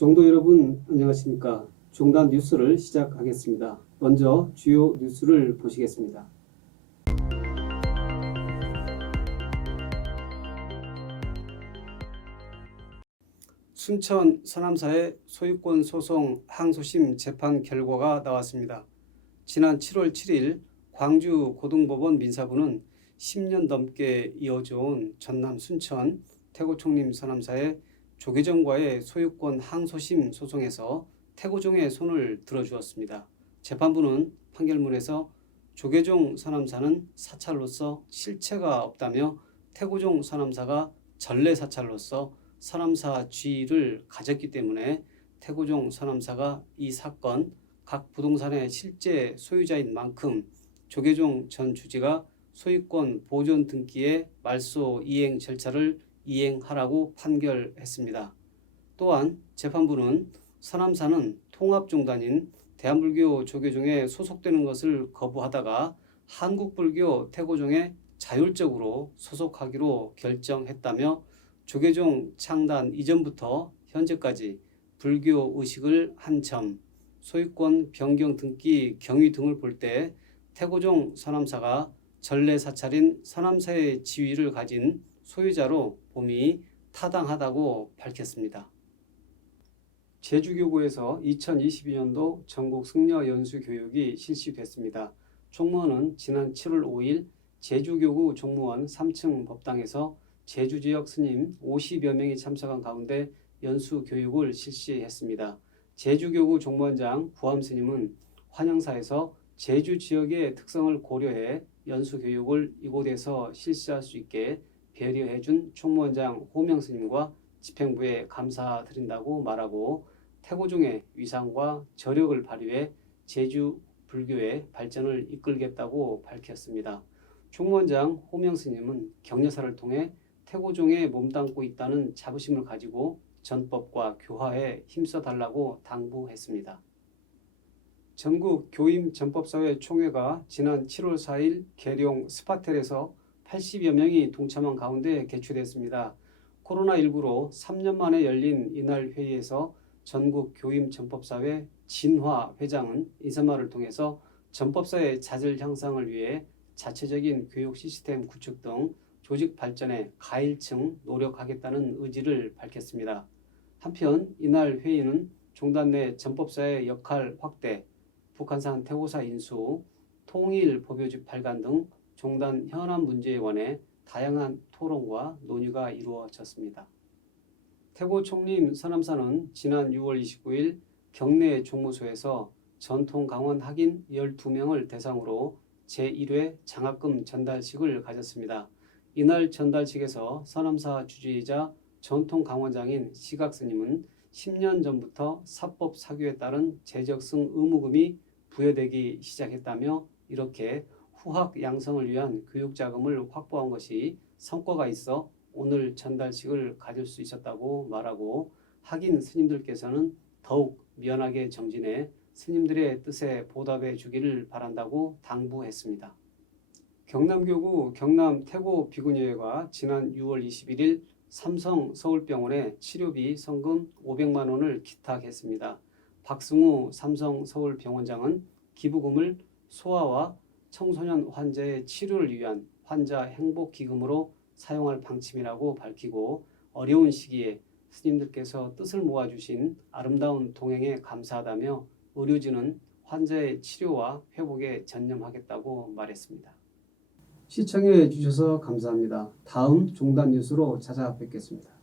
종도 여러분 안녕하십니까? 종단 뉴스를 시작하겠습니다. 먼저 주요 뉴스를 보시겠습니다. 순천 서남사의 소유권 소송 항소심 재판 결과가 나왔습니다. 지난 7월 7일 광주 고등법원 민사부는 10년 넘게 이어져온 전남 순천 태고총림 서남사의 조계종과의 소유권 항소심 소송에서 태고종의 손을 들어주었습니다. 재판부는 판결문에서 조계종 서남사는 사찰로서 실체가 없다며 태고종 서남사가 전례 사찰로서 서남사 지위를 가졌기 때문에 태고종 서남사가 이 사건 각 부동산의 실제 소유자인 만큼 조계종 전 주지가 소유권 보존 등기의 말소 이행 절차를 이행하라고 판결했습니다. 또한 재판부는 서남사는 통합종단인 대한불교 조계종에 소속되는 것을 거부하다가 한국불교 태고종에 자율적으로 소속하기로 결정했다며 조계종 창단 이전부터 현재까지 불교 의식을 한 점, 소유권 변경 등기 경위 등을 볼 때 태고종 서남사가 전례 사찰인 서남사의 지위를 가진 소유자로 봄이 타당하다고 밝혔습니다. 제주교구에서 2022년도 전국 승려 연수 교육이 실시됐습니다. 총무원은 지난 7월 5일 제주교구 종무원 3층 법당에서 제주지역 스님 50여 명이 참석한 가운데 연수 교육을 실시했습니다. 제주교구 종무원장 구암스님은 환영사에서 제주 지역의 특성을 고려해 연수 교육을 이곳에서 실시할 수 있게 배려해준 총무원장 호명스님과 집행부에 감사드린다고 말하고 태고종의 위상과 저력을 발휘해 제주 불교의 발전을 이끌겠다고 밝혔습니다. 총무원장 호명스님은 격려사를 통해 태고종에 몸담고 있다는 자부심을 가지고 전법과 교화에 힘써달라고 당부했습니다. 전국 교임전법사회 총회가 지난 7월 4일 계룡 스파텔에서 80여 명이 동참한 가운데 개최됐습니다. 코로나19로 3년 만에 열린 이날 회의에서 전국 교임전법사회 진화 회장은 인사말을 통해서 전법사의 자질 향상을 위해 자체적인 교육 시스템 구축 등 조직 발전에 가일층 노력하겠다는 의지를 밝혔습니다. 한편 이날 회의는 종단 내 전법사의 역할 확대, 북한산 태고사 인수, 통일 법요집 발간 등 종단 현안 문제에 관해 다양한 토론과 논의가 이루어졌습니다. 태고총림 서남사는 지난 6월 29일 경내 종무소에서 전통 강원 학인 12명을 대상으로 제1회 장학금 전달식을 가졌습니다. 이날 전달식에서 서남사 주지이자 전통 강원장인 시각스님은 10년 전부터 사법 사규에 따른 재적승 의무금이 부여되기 시작했다며 이렇게 후학 양성을 위한 교육자금을 확보한 것이 성과가 있어 오늘 전달식을 가질 수 있었다고 말하고 학인 스님들께서는 더욱 면하게 정진해 스님들의 뜻에 보답해 주기를 바란다고 당부했습니다. 경남교구 경남태고비구녀회가 지난 6월 21일 삼성 서울병원에 치료비 성금 500만 원을 기탁했습니다. 박승우 삼성 서울병원장은 기부금을 소아와 청소년 환자의 치료를 위한 환자 행복기금으로 사용할 방침이라고 밝히고 어려운 시기에 스님들께서 뜻을 모아주신 아름다운 동행에 감사하다며 의료진은 환자의 치료와 회복에 전념하겠다고 말했습니다. 시청해 주셔서 감사합니다. 다음 종단 뉴스로 찾아뵙겠습니다.